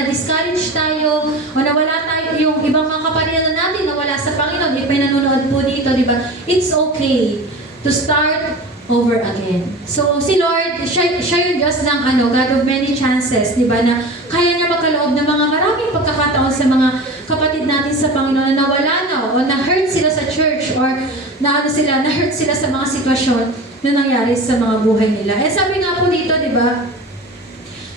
na-discourage tayo, o nawala tayo, yung ibang mga kaparian natin nawala sa Panginoon, if may nanonood po dito, di ba? It's okay to start over again. So, si Lord, siya yung Diyos ng God of many chances, di ba? Na kaya niya magkaloob ng mga maraming pagkakataon sa mga kapatid natin sa Panginoon na nawala na, o na-hurt sila sa church, or na-hurt sila sa mga sitwasyon na nangyari sa mga buhay nila. Eh, sabi nga po dito, di ba?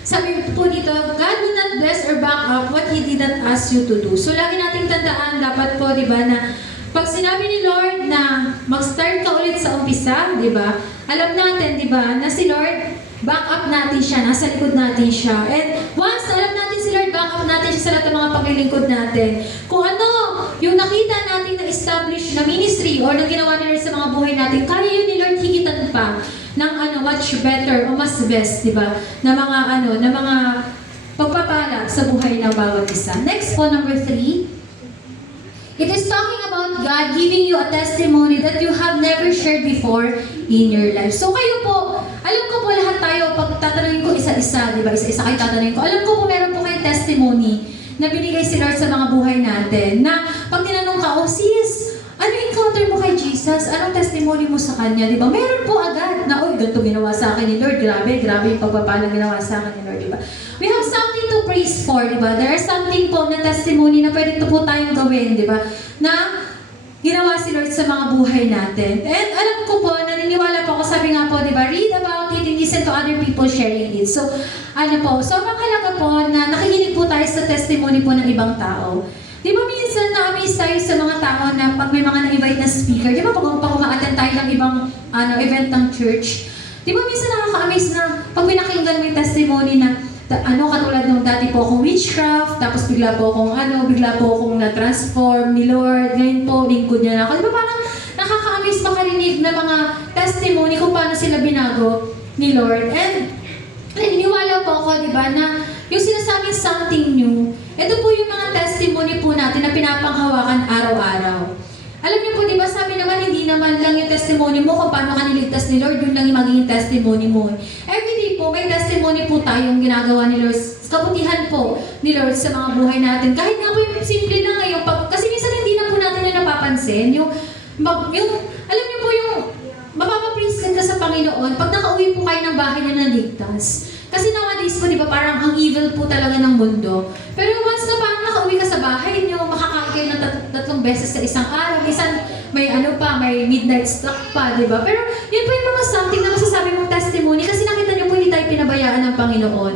Sabi po dito, God will not bless or back up what He did not ask you to do. So, lagi nating tandaan, dapat po, di ba, na pag sinabi ni Lord na mag-start ka ulit sa umpisa, di ba? Alam natin, di ba, na si Lord, back up natin siya, nasa likod natin siya. And once na alam natin si Lord, back up natin siya sa lahat ng mga paglilingkod natin. Kung ano, yung nakita natin na establish na ministry or na ginawa ni Lord sa mga buhay natin, kaya yun ni Lord higitan pa ng much better o mas best, di ba? Na mga pagpapala sa buhay ng bawat isa. Next po, number 3. It is talking about God giving you a testimony that you have never shared before in your life. So kayo po, alam ko po lahat tayo, pag tatanungin ko isa-isa, di ba? Isa-isa kayo tatanungin ko. Alam ko po meron po kayong testimony na binigay si Lord sa mga buhay natin. Na pag tinanong ka, oh sis, ano encounter mo kay Jesus? Anong testimony mo sa Kanya? Di ba? Meron po agad na, oh, ganito ginawa sa akin ni Lord. Grabe yung pagpapalang ginawa sa akin ni Lord, di ba? We have something to praise for, di ba? There is something po na testimony na pwede po tayong gawin, di ba? Na ginawa si Lord sa mga buhay natin. And alam ko po, naniniwala po ako, sabi nga po, di ba? Read about it and listen to other people sharing it. So, sobrang halaga po na nakikinig po tayo sa testimony po ng ibang tao. Di ba minsan na-amaze tayo sa mga tao na pag may mga na-invite na speaker, di ba pag uma-attend tayo ng ibang event ng church, di ba minsan nakaka-amaze na pag may nakinggan mo yung testimony na katulad nung dati po akong witchcraft, tapos bigla po akong na-transform ni Lord, ngayon po, lingkod niya na ako. Di ba parang nakaka-amaze makarinig na mga testimony kung paano sila binago ni Lord. And naniniwala po ako, di ba, na yung sinasabing something new, ito po yung mga testimony po natin na pinapanghawakan araw-araw. Alam niyo po, di ba, sabi naman, hindi naman lang yung testimony mo kung paano ka niligtas ni Lord, yun lang yung magiging testimony mo. Everyday po, may testimony po tayong ginagawa ni Lord, kabutihan po ni Lord sa mga buhay natin. Kahit nga po yung simple lang ngayon, kasi minsan hindi na po natin yung napapansin, alam niyo po yung mapapapresent ka sa Panginoon, pag nakauwi po kayo ng bahay na naligtas. Kasi nowadays po, di ba, parang ang evil po talaga ng mundo. Pero once na parang nakauwi ka sa bahay niyo, makakain kayo ng tatlong beses sa isang araw, may midnight stock pa, di ba? Pero yun po yung mga something na masasabi mong testimony kasi nakita niyo po hindi tayo pinabayaan ng Panginoon.